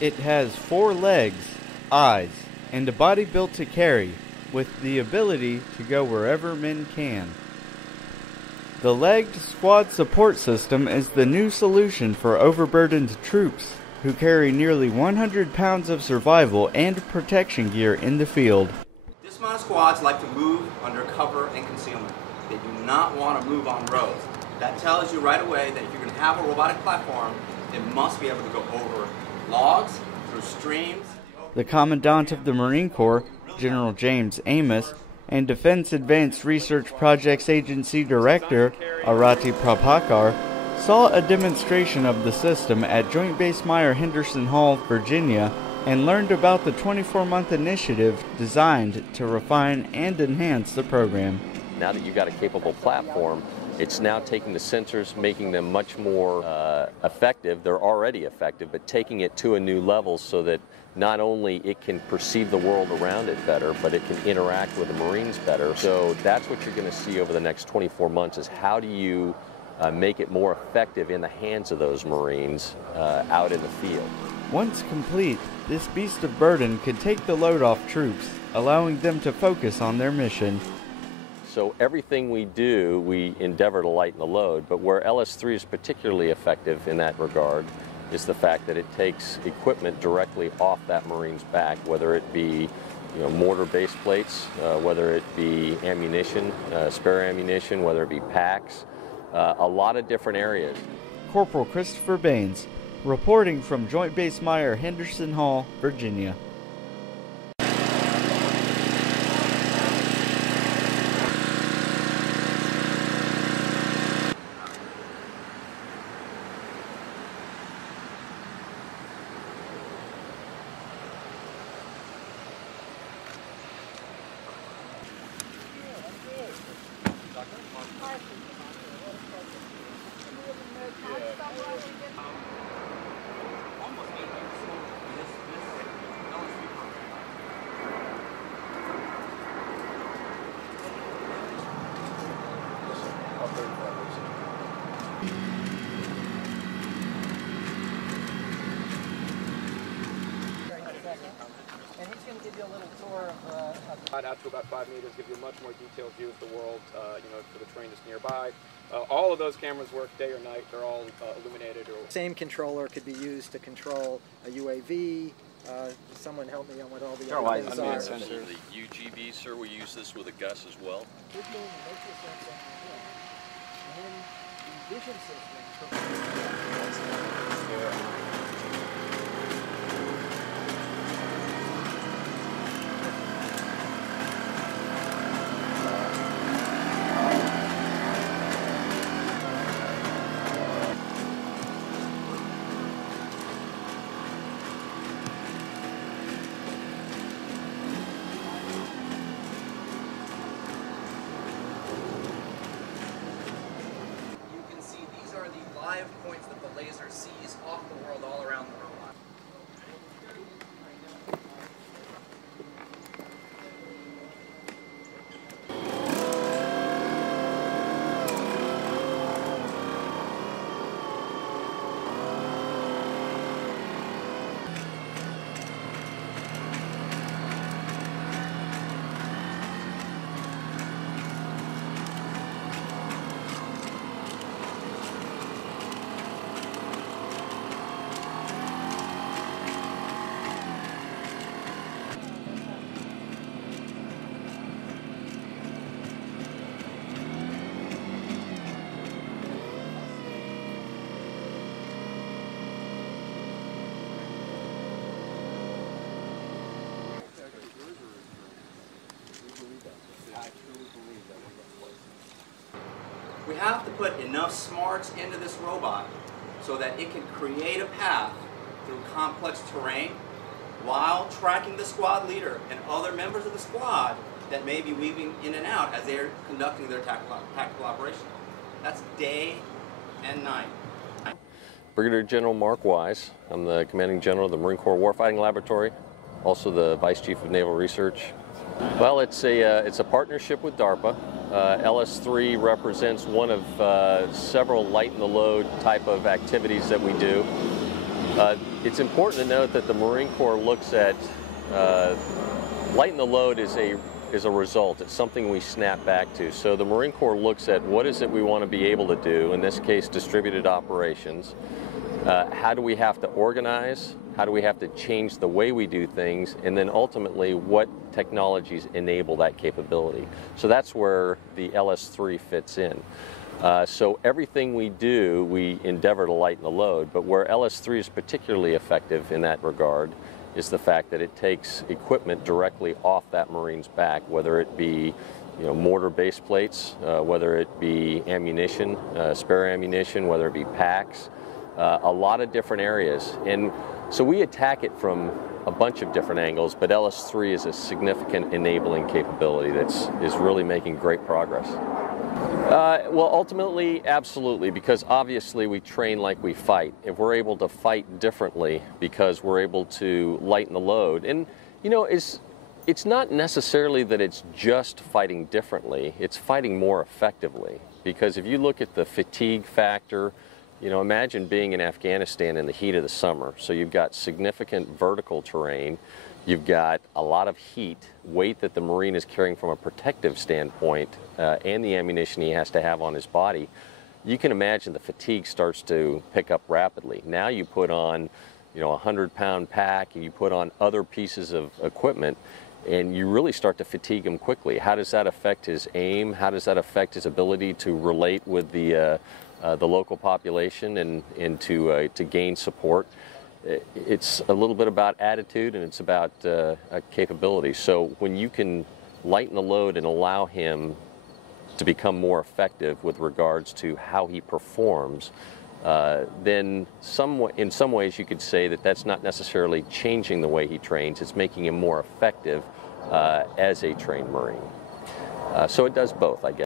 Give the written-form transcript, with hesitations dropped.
It has 4 legs, eyes, and a body built to carry, with the ability to go wherever men can. The legged squad support system is the new solution for overburdened troops who carry nearly 100 pounds of survival and protection gear in the field. Dismounted squads like to move under cover and concealment. They do not want to move on roads. That tells you right away that if you're going to have a robotic platform, it must be able to go over logs, through streams. The Commandant of the Marine Corps, General James Amos, and Defense Advanced Research Projects Agency Director, Arati Prabhakar, saw a demonstration of the system at Joint Base Myer-Henderson Hall, Virginia, and learned about the 24-month initiative designed to refine and enhance the program. Now that you've got a capable platform, it's now taking the sensors, making them much more effective. They're already effective, but taking it to a new level so that not only it can perceive the world around it better, but it can interact with the Marines better. So that's what you're going to see over the next 24 months is how do you make it more effective in the hands of those Marines out in the field. Once complete, this beast of burden could take the load off troops, allowing them to focus on their mission. So everything we do, we endeavor to lighten the load, but where LS3 is particularly effective in that regard is the fact that it takes equipment directly off that Marine's back, whether it be mortar base plates, whether it be ammunition, spare ammunition, whether it be packs, a lot of different areas. Corporal Christopher Baines, reporting from Joint Base Myer-Henderson Hall, Virginia. Out to about 5 meters, give you a much more detailed view of the world, for the terrain that's nearby. All of those cameras work day or night. They're all illuminated. Same controller could be used to control a UAV. Someone help me on what all the other things are. The UGV, sir, we use this with a Gus as well. Points that the laser sees off the world all around the robot. We have to put enough smarts into this robot so that it can create a path through complex terrain while tracking the squad leader and other members of the squad that may be weaving in and out as they're conducting their tactical operation. That's day and night. Brigadier General Mark Wise. I'm the Commanding General of the Marine Corps Warfighting Laboratory, also the Vice Chief of Naval Research. Well, it's a partnership with DARPA. LS3 represents one of several lighten the load type of activities that we do. It's important to note that the Marine Corps looks at lighten the load is a result. It's something we snap back to. So the Marine Corps looks at what is it we want to be able to do, in this case distributed operations. How do we have to organize? How do we have to change the way we do things? And then ultimately, what technologies enable that capability? So that's where the LS3 fits in. So everything we do, we endeavor to lighten the load, but where LS3 is particularly effective in that regard is the fact that it takes equipment directly off that Marine's back, whether it be mortar base plates, whether it be ammunition, spare ammunition, whether it be packs, a lot of different areas. And so we attack it from a bunch of different angles, but LS3 is a significant enabling capability that's really making great progress. Well, ultimately, absolutely, because obviously we train like we fight. If we're able to fight differently because we're able to lighten the load, and it's not necessarily that it's just fighting differently, it's fighting more effectively. Because if you look at the fatigue factor, imagine being in Afghanistan in the heat of the summer. So you've got significant vertical terrain, you've got a lot of heat, weight that the Marine is carrying from a protective standpoint, and the ammunition he has to have on his body. You can imagine the fatigue starts to pick up rapidly. Now you put on, a 100-pound pack, and you put on other pieces of equipment, and you really start to fatigue him quickly. How does that affect his aim? How does that affect his ability to relate with the local population and to gain support? It's a little bit about attitude, and it's about capability. So when you can lighten the load and allow him to become more effective with regards to how he performs, then in some ways you could say that that's not necessarily changing the way he trains, it's making him more effective as a trained Marine. So it does both, I guess.